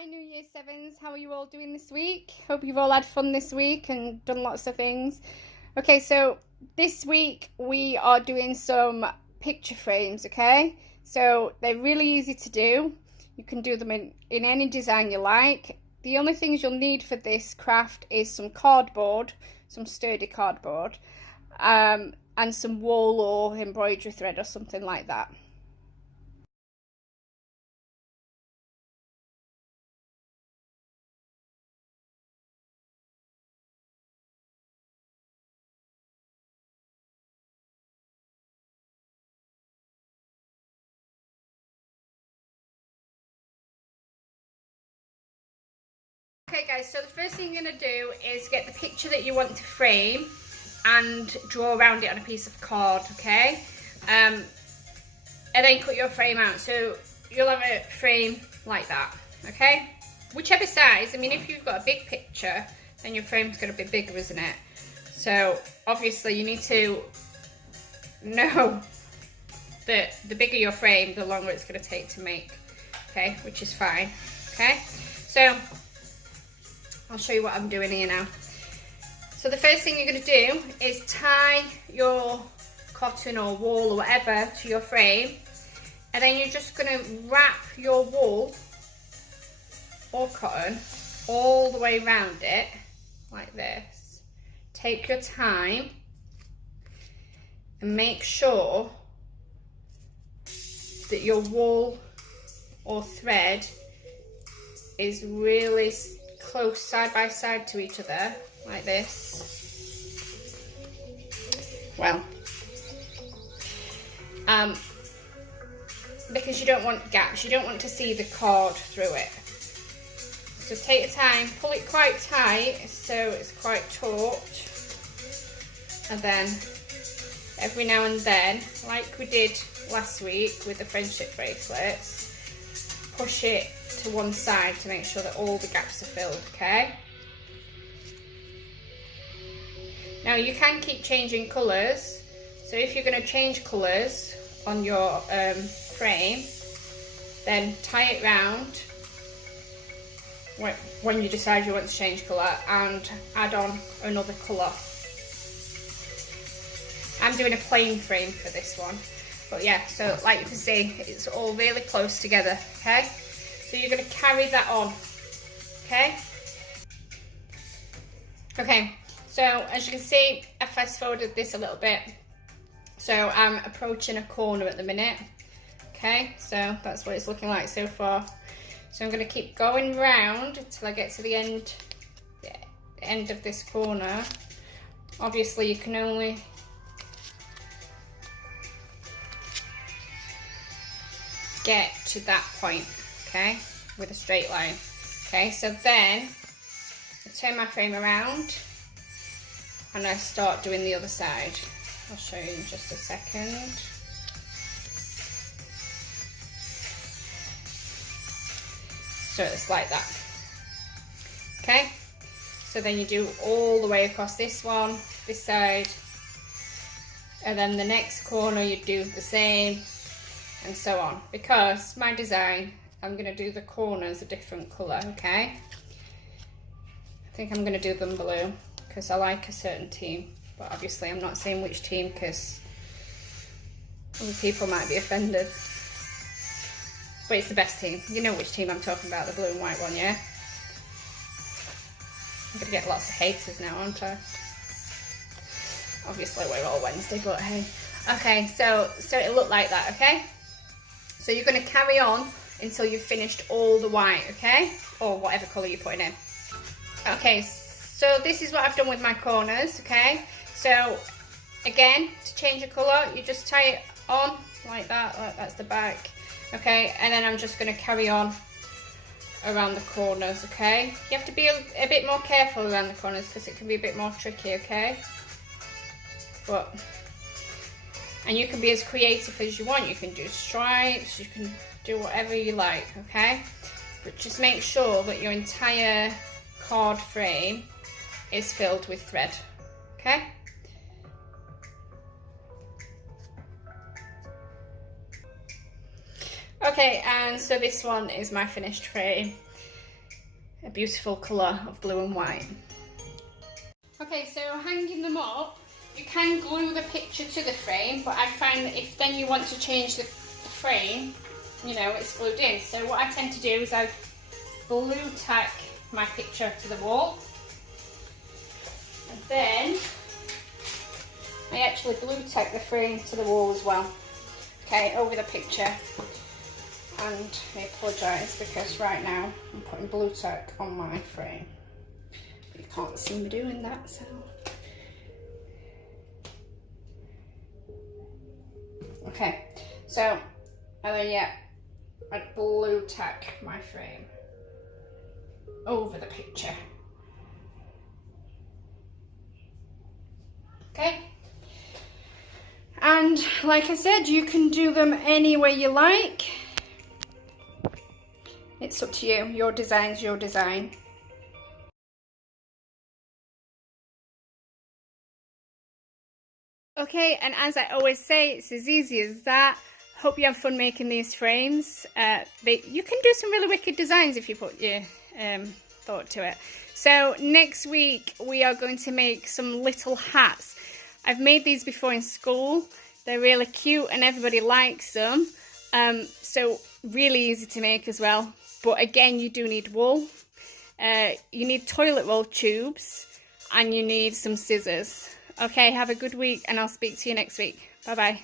Hi New Year 7s, how are you all doing this week? Hope you've all had fun this week and done lots of things. Okay, so this week we are doing some picture frames, okay? So they're really easy to do. You can do them in any design you like. The only things you'll need for this craft is some cardboard, some sturdy cardboard, and some wool or embroidery thread or something like that. Okay guys, so the first thing you're going to do is get the picture that you want to frame and draw around it on a piece of card, okay? And then cut your frame out. So you'll have a frame like that, okay? Whichever size. I mean, if you've got a big picture, then your frame's going to be bigger, isn't it? So obviously you need to know that the bigger your frame, the longer it's going to take to make, okay? Which is fine, okay? So I'll show you what I'm doing here now. So the first thing you're going to do is tie your cotton or wool or whatever to your frame, and then you're just going to wrap your wool or cotton all the way around it like this. Take your time and make sure that your wool or thread is really close side by side to each other like this. Well, because you don't want gaps, you don't want to see the cord through it. So take your time, pull it quite tight so it's quite taut, and then every now and then, like we did last week with the friendship bracelets, push it to one side to make sure that all the gaps are filled, okay? Now you can keep changing colours, so if you're going to change colours on your frame, then tie it round when you decide you want to change colour and add on another colour. I'm doing a plain frame for this one, but yeah, so like you can see, it's all really close together, okay? So you're going to carry that on, okay? Okay, so as you can see, I fast forwarded this a little bit. So I'm approaching a corner at the minute, okay? So that's what it's looking like so far. So I'm going to keep going round until I get to the end of this corner. Obviously you can only get to that point, okay, with a straight line. Okay, so then I turn my frame around and I start doing the other side. I'll show you in just a second. So it's like that. Okay, so then you do all the way across this one, this side, and then the next corner you do the same, and so on. Because my design, I'm going to do the corners a different colour, okay? I think I'm going to do them blue because I like a certain team, but obviously I'm not saying which team because other people might be offended. But it's the best team. You know which team I'm talking about, the blue and white one, yeah? I'm going to get lots of haters now, aren't I? Obviously we're all Wednesday, but hey. Okay, so it'll look like that, okay? So you're going to carry on until you've finished all the white, okay? Or whatever colour you're putting in. Okay, so this is what I've done with my corners, okay? So again, to change the colour, you just tie it on like that, that's the back, okay? And then I'm just going to carry on around the corners, okay? You have to be a bit more careful around the corners because it can be a bit more tricky, okay? And you can be as creative as you want. You can do stripes, you can do whatever you like, okay? But just make sure that your entire card frame is filled with thread, okay? Okay, and so this one is my finished frame. a beautiful colour of blue and white. Okay, so hanging them up, you can glue the picture to the frame, but I find that if then you want to change the frame, you know, it's glued in. So what I tend to do is I blue tack my picture to the wall, and then I actually blue tack the frame to the wall as well, okay, over the picture. And I apologise because right now I'm putting blue tack on my frame. You can't see me doing that, so. Okay, so, and then yeah, I blue tack my frame over the picture. Okay. And like I said, you can do them any way you like. It's up to you. Your design's your design. Okay, and as I always say, it's as easy as that. Hope you have fun making these frames. You can do some really wicked designs if you put your thought to it. So next week we are going to make some little hats. I've made these before in school. They're really cute and everybody likes them. So really easy to make as well. But again, you do need wool. You need toilet roll tubes and you need some scissors. Okay, have a good week and I'll speak to you next week. Bye bye.